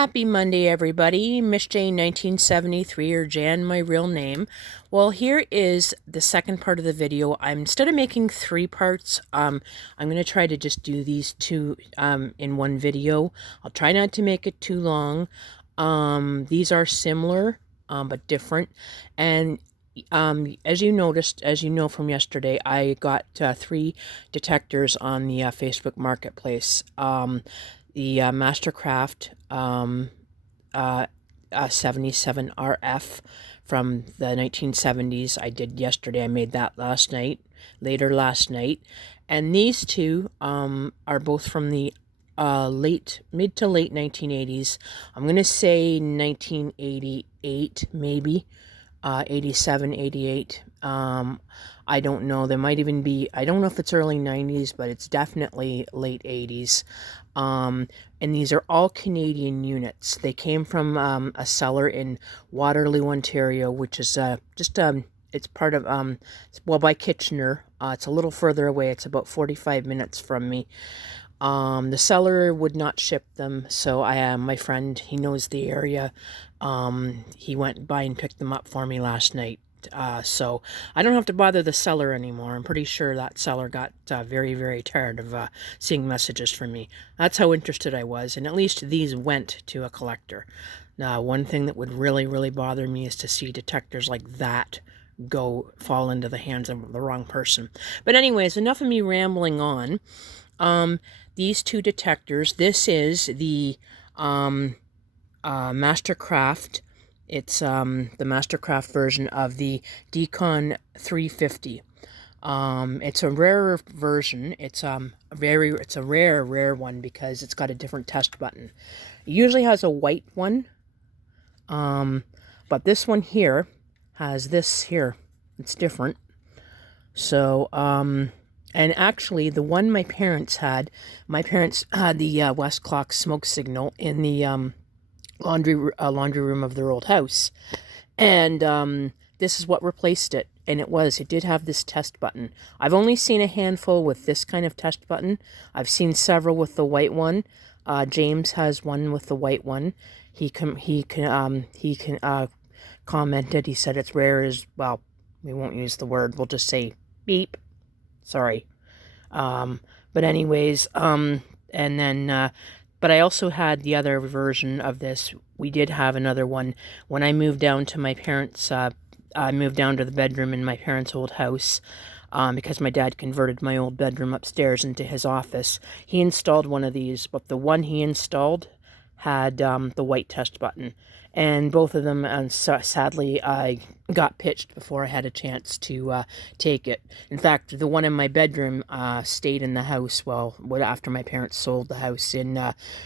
Happy Monday, everybody. Miss Jane 1973, or Jan, my real name. Well, here is the second part of the video. Instead of making three parts, I'm going to try to just do these two in one video. I'll try not to make it too long. These are similar, but different. And as you noticed, as you know from yesterday, I got three detectors on the Facebook Marketplace. The Mastercraft 77RF from the 1970s. I did yesterday. I made that later last night. And these two are both from the mid to late 1980s. I'm going to say 1988, maybe. 87, 88. I don't know. There might even be, I don't know if it's early 90s, but it's definitely late 80s. And these are all Canadian units. They came from a seller in Waterloo, Ontario, which is it's part of, well, by Kitchener. It's a little further away. It's about 45 minutes from me. The seller would not ship them, so my friend, he knows the area. He went by and picked them up for me last night. So I don't have to bother the seller anymore. I'm pretty sure that seller got very, very tired of seeing messages from me. That's how interested I was, and at least these went to a collector. Now, one thing that would really, really bother me is to see detectors like that fall into the hands of the wrong person. But anyways, enough of me rambling on. These two detectors, this is the Mastercraft. It's the Mastercraft version of the Dicon 350. It's a rarer version. It's a rare one because it's got a different test button. It usually has a white one, but this one here has this here. It's different. So, and actually, the one my parents had the West Clock smoke signal in the laundry room of their old house, and this is what replaced it. And it did have this test button. I've only seen a handful with this kind of test button. I've seen several with the white one. James has one with the white one. He commented. He said it's rare as well. We won't use the word. We'll just say beep. Sorry. But anyways, and then, but I also had the other version of this. We did have another one when I moved down to my parents', I moved down to the bedroom in my parents' old house, because my dad converted my old bedroom upstairs into his office. He installed one of these, but the one he installed had the white test button, and both of them, sadly, I got pitched before I had a chance to take it. In fact, the one in my bedroom stayed in the house after my parents sold the house in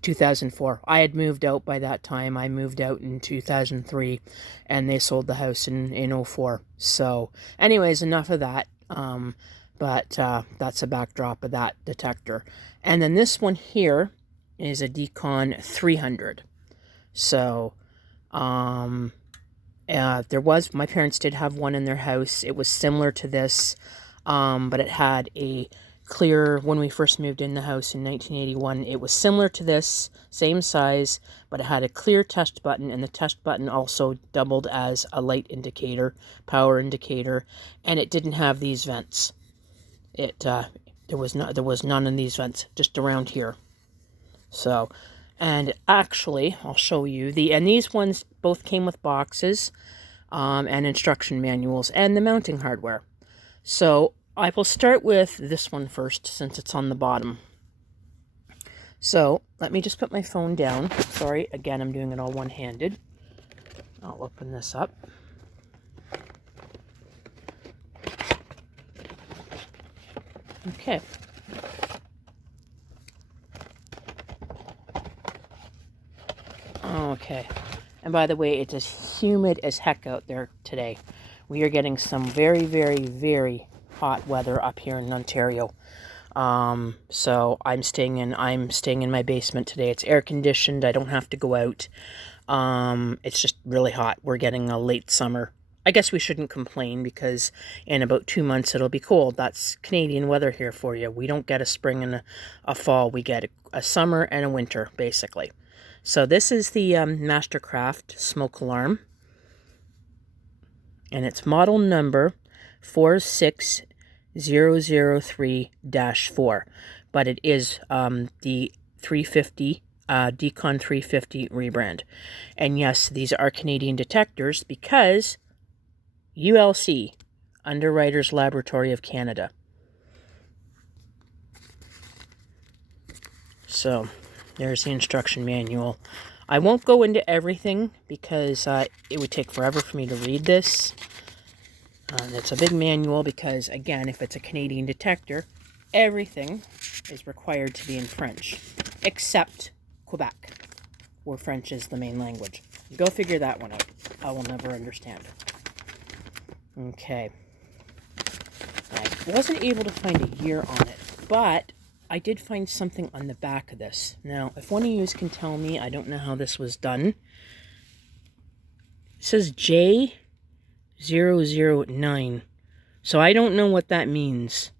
2004. I had moved out by that time. I moved out in 2003, and they sold the house in 04. So anyways, enough of that. But that's a backdrop of that detector. And then this one here is a Dicon 300. So, my parents did have one in their house. It was similar to this, but it had a clear, when we first moved in the house in 1981, it was similar to this, same size, but it had a clear test button, and the test button also doubled as a light indicator, power indicator, and it didn't have these vents. There was none in these vents, just around here. So, and actually, I'll show you and these ones both came with boxes, and instruction manuals, and the mounting hardware. So, I will start with this one first, since it's on the bottom. So, let me just put my phone down. Sorry, again, I'm doing it all one-handed. I'll open this up. Okay. Okay, and by the way, it's as humid as heck out there today. We are getting some very, very, very hot weather up here in Ontario. So I'm staying in my basement today. It's air conditioned. I don't have to go out. It's just really hot. We're getting a late summer. I guess we shouldn't complain, because in about 2 months it'll be cold. That's Canadian weather here for you. We don't get a spring and a fall. We get a summer and a winter, basically. So this is the Mastercraft smoke alarm, and it's model number 46003-4, but it is the 350 Dicon 350 rebrand. And yes, these are Canadian detectors because ULC, Underwriters Laboratory of Canada. So there's the instruction manual. I won't go into everything because it would take forever for me to read this. It's a big manual because, again, if it's a Canadian detector, everything is required to be in French, except Quebec, where French is the main language. Go figure that one out. I will never understand. Okay. I wasn't able to find a year on it, but I did find something on the back of this. Now, if one of you can tell me, I don't know how this was done. It says J009. So I don't know what that means.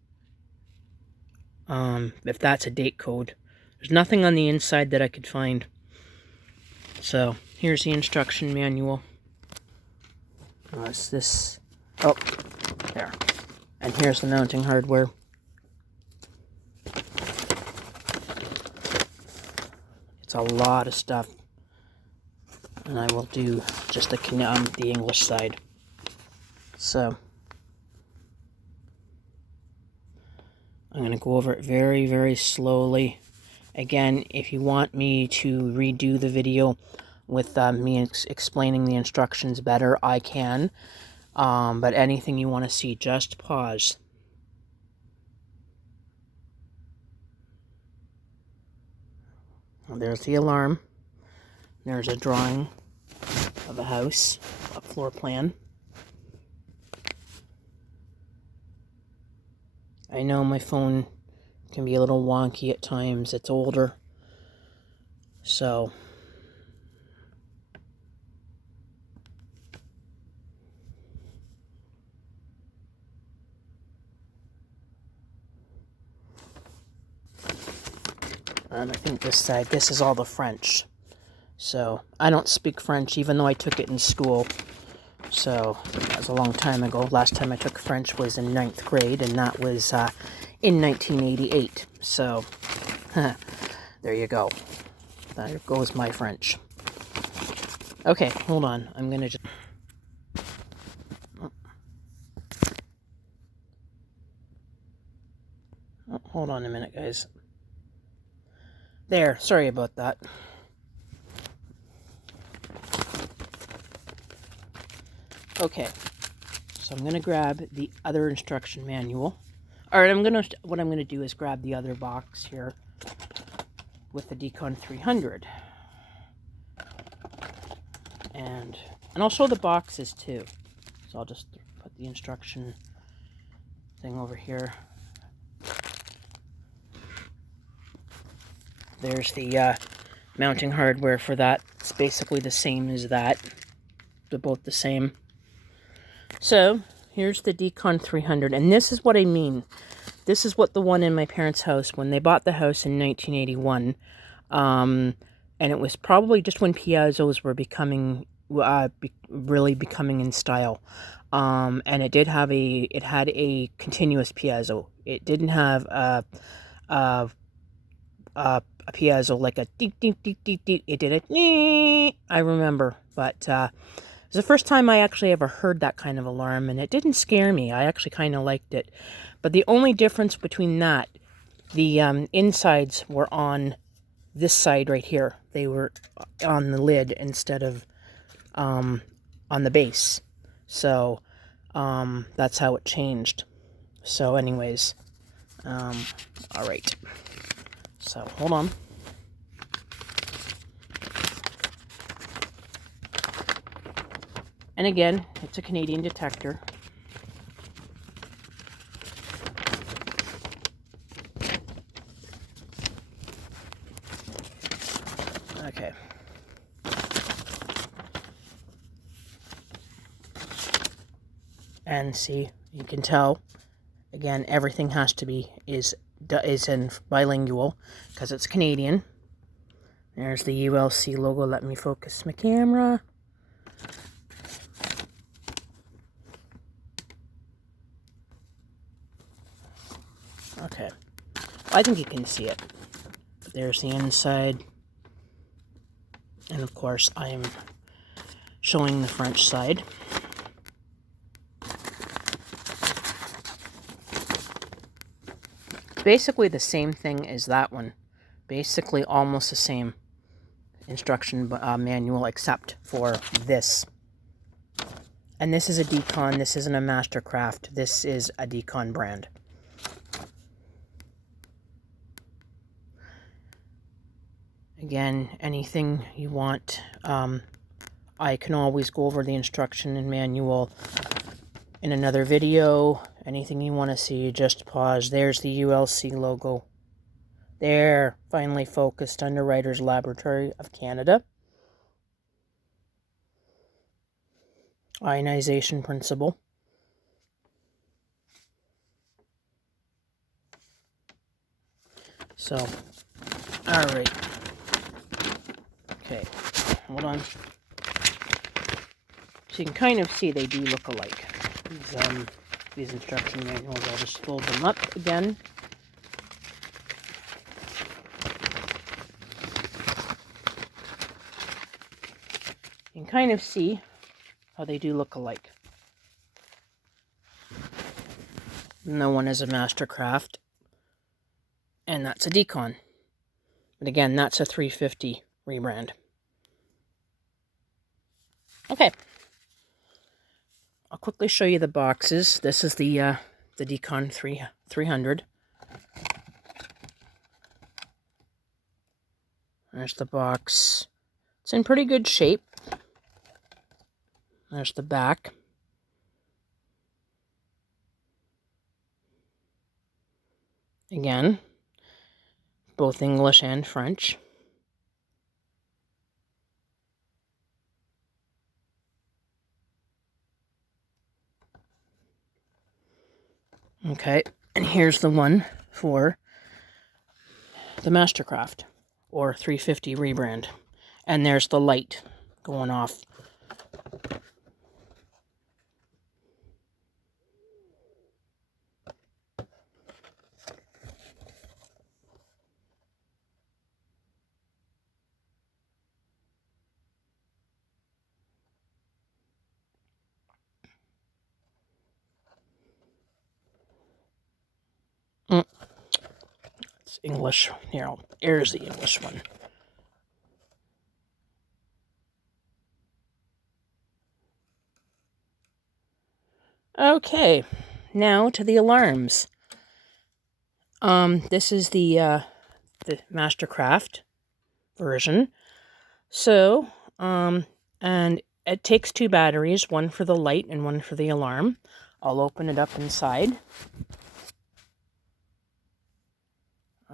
If that's a date code. There's nothing on the inside that I could find. So, here's the instruction manual. It's this. Oh, there. And here's the mounting hardware. It's a lot of stuff. And I will do just the English side. So, I'm going to go over it very, very slowly. Again, if you want me to redo the video with me explaining the instructions better, I can. But anything you want to see, just pause. Well, there's the alarm. There's a drawing of a house, a floor plan. I know my phone can be a little wonky at times. It's older. So, and I think this side, this is all the French. So, I don't speak French, even though I took it in school. So, that was a long time ago. Last time I took French was in 9th grade, and that was in 1988. So, there you go. There goes my French. Okay, hold on. I'm going to just... Oh, hold on a minute, guys. There, sorry about that. Okay, so I'm going to grab the other instruction manual. Alright, what I'm going to do is grab the other box here with the Dicon 300. And I'll show the boxes too. So I'll just put the instruction thing over here. There's the mounting hardware for that. It's basically the same as that. They're both the same. So, here's the Dicon 300, and this is what I mean. This is what the one in my parents' house, when they bought the house in 1981, and it was probably just when piazzos were really becoming in style. And it had a continuous piezo. It didn't have a piezo like a deep, deep, deep, deep, deep. It did it. I remember, but it was the first time I actually ever heard that kind of alarm, and it didn't scare me. I actually kind of liked it. But the only difference between that, the insides were on this side right here. They were on the lid instead of on the base. So that's how it changed. So anyways, all right. So hold on. And again, it's a Canadian detector. Okay. And see, you can tell, again, everything has to be, is in bilingual, because it's Canadian. There's the ULC logo. Let me focus my camera. Okay. I think you can see it. There's the inside. And of course, I'm showing the French side. Basically the same thing as that one. Basically almost the same instruction manual except for this. And this is a Dicon. This isn't a Mastercraft. This is a Dicon brand. Again, anything you want, I can always go over the instruction and manual in another video. Anything you want to see, just pause. There's the ULC logo. There, finally focused, Underwriters Laboratory of Canada. Ionization principle. So, alright. Okay, hold on. So you can kind of see they do look alike. These instruction manuals, I'll just fold them up again. You can kind of see how they do look alike. No one is a Mastercraft, and that's a Dicon. But again, that's a 350 rebrand. Okay. I'll quickly show you the boxes. This is the Dicon 300. There's the box. It's in pretty good shape. There's the back. Again, both English and French. Okay, and here's the one for the Mastercraft, or 350 rebrand. And there's the light going off. It's English. Here, here's the English one. Okay, now to the alarms. This is the Mastercraft version. So, and it takes 2 batteries, one for the light and one for the alarm. I'll open it up inside.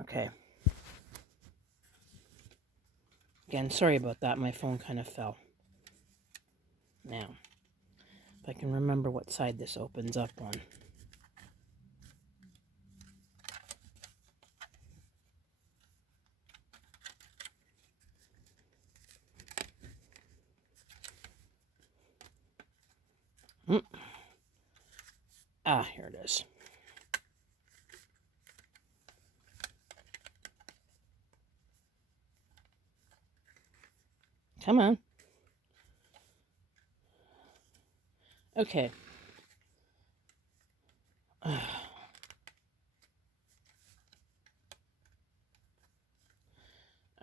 Okay. Again, sorry about that. My phone kind of fell. Now, if I can remember what side this opens up on. Ah, here it is. Come on. Okay.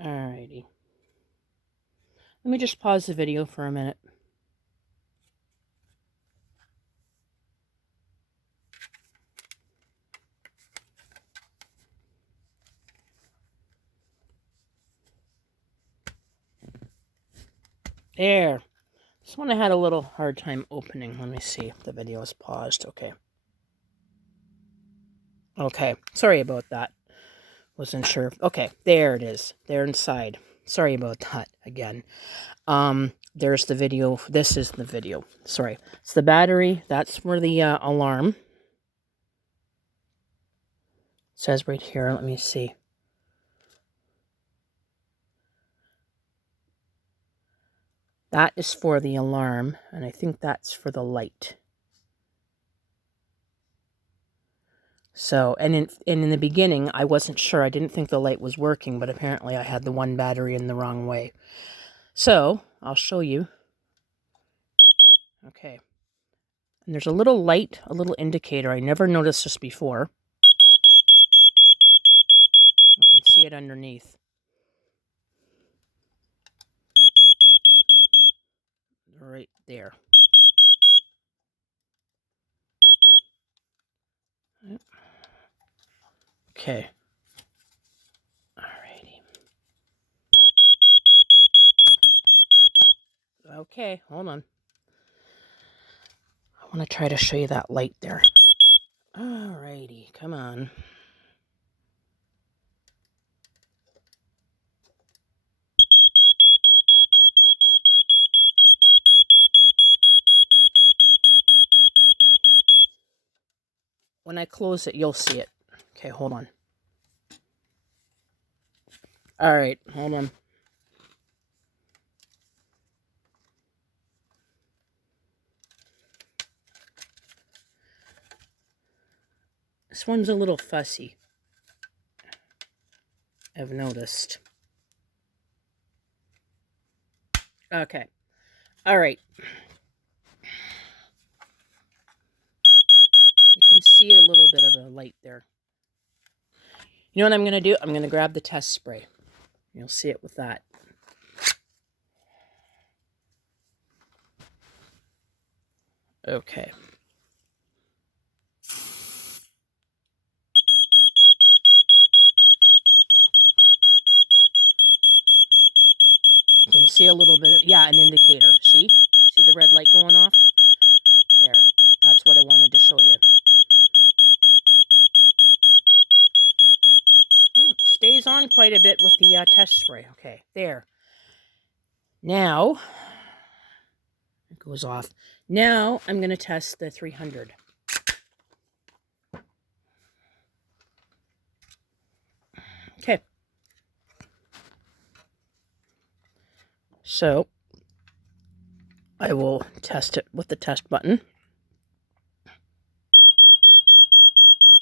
Alrighty. Let me just pause the video for a minute. There. This one I had a little hard time opening. Let me see if the video is paused. Okay. Okay. Sorry about that. Wasn't sure. Okay. There it is. There inside. Sorry about that again. There's the video. This is the video. Sorry. It's the battery. That's for the alarm. It says right here. Let me see. That is for the alarm, and I think that's for the light. So, and in the beginning, I wasn't sure. I didn't think the light was working, but apparently I had the one battery in the wrong way. So, I'll show you. Okay. And there's a little light, a little indicator. I never noticed this before. You can see it underneath. Right there. Okay. Alrighty. Okay, hold on. I want to try to show you that light there. Alrighty, come on. When I close it, you'll see it. Okay, hold on. Alright, hold on. This one's a little fussy, I've noticed. Okay. Alright. You can see a little bit of a light there. You know what I'm going to do? I'm going to grab the test spray. You'll see it with that. Okay. You can see a little bit of, yeah, an indicator. See? See the red light going off? There. That's what I wanted to show you. Stays on quite a bit with the test spray. Okay, there. Now, it goes off. Now, I'm going to test the 300. Okay. So, I will test it with the test button.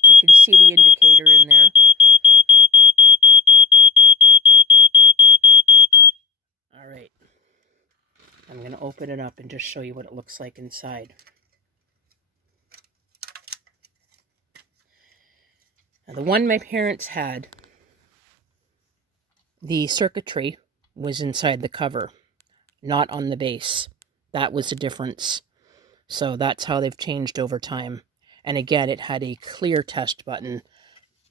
You can see the indicator in there. All right. I'm going to open it up and just show you what it looks like inside. Now, the one my parents had, the circuitry was inside the cover, not on the base. That was the difference. So that's how they've changed over time. And again, it had a clear test button,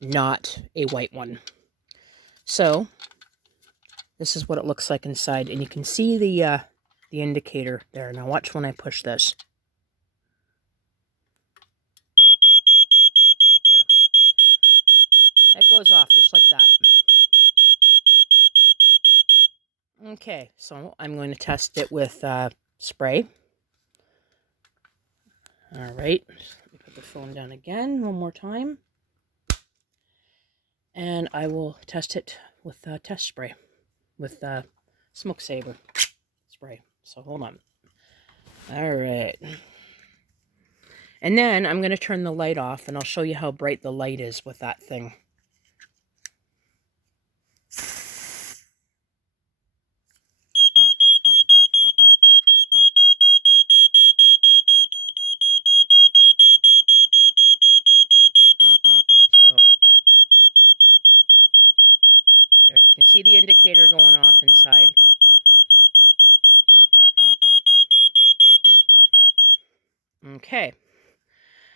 not a white one. So this is what it looks like inside, and you can see the indicator there. Now watch when I push this. There. That goes off just like that. Okay, so I'm going to test it with spray. All right, let me put the phone down again one more time. And I will test it with test spray, with smoke saver spray. So hold on. All right. And then I'm going to turn the light off, and I'll show you how bright the light is with that thing. So there, you can see the indicator going off inside. Okay.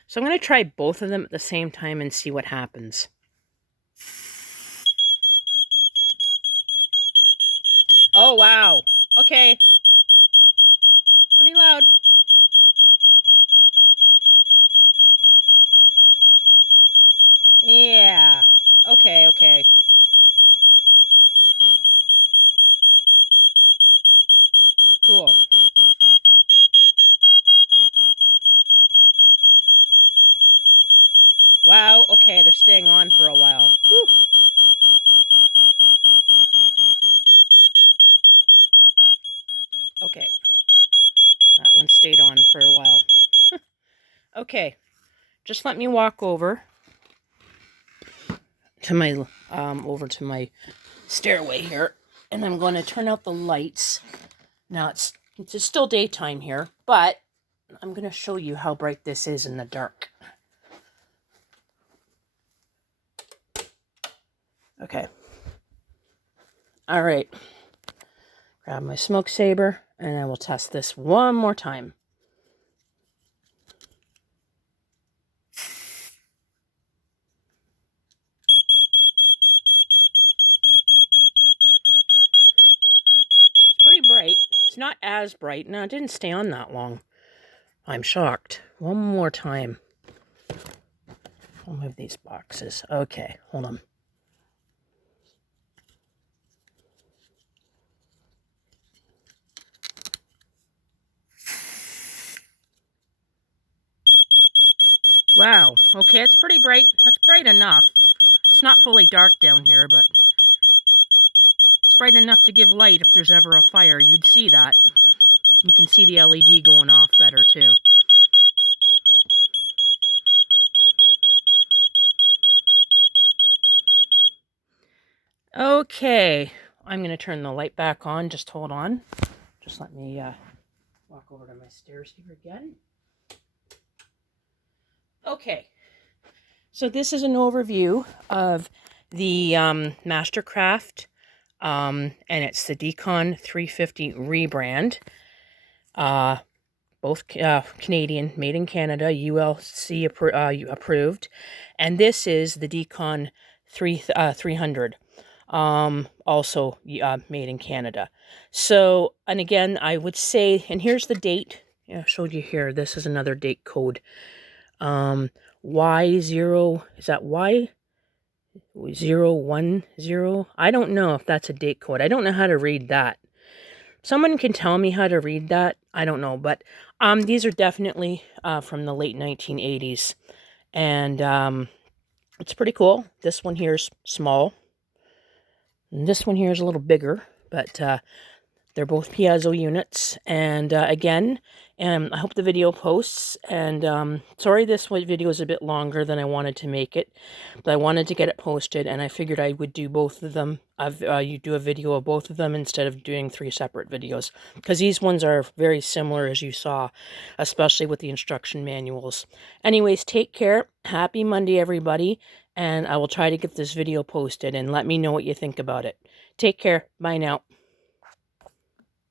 So I'm going to try both of them at the same time and see what happens. Oh, wow. Okay. Pretty loud. Yeah. Okay, okay. Cool. Wow, okay, they're staying on for a while. Whew. Okay, that one stayed on for a while. Okay, just let me walk over to my stairway here, and I'm going to turn out the lights. Now it's still daytime here, but I'm going to show you how bright this is in the dark. Okay. All right. Grab my smoke saber, and I will test this one more time. It's pretty bright. It's not as bright. No, it didn't stay on that long. I'm shocked. One more time. I'll move these boxes. Okay, hold on. Wow. Okay, it's pretty bright. That's bright enough. It's not fully dark down here, but it's bright enough to give light if there's ever a fire. You'd see that. You can see the LED going off better, too. Okay, I'm going to turn the light back on. Just hold on. Just let me walk over to my stairs here again. Okay, so this is an overview of the Mastercraft, and it's the Dicon 350 rebrand. Both Canadian, made in Canada, ULC approved. And this is the Dicon 300, also made in Canada. So, and again, I would say, and here's the date. Yeah, I showed you here. This is another date code. Y0, is that Y010? I don't know if that's a date code. I don't know how to read that. Someone can tell me how to read that. I don't know, but these are definitely from the late 1980s, and it's pretty cool. This one here is small, and this one here is a little bigger, but they're both piezo units. And again, I hope the video posts. And sorry this video is a bit longer than I wanted to make it, but I wanted to get it posted, and I figured I would do both of them. You do a video of both of them instead of doing 3 separate videos, because these ones are very similar, as you saw, especially with the instruction manuals. Anyways, take care. Happy Monday, everybody, and I will try to get this video posted, and let me know what you think about it. Take care. Bye now.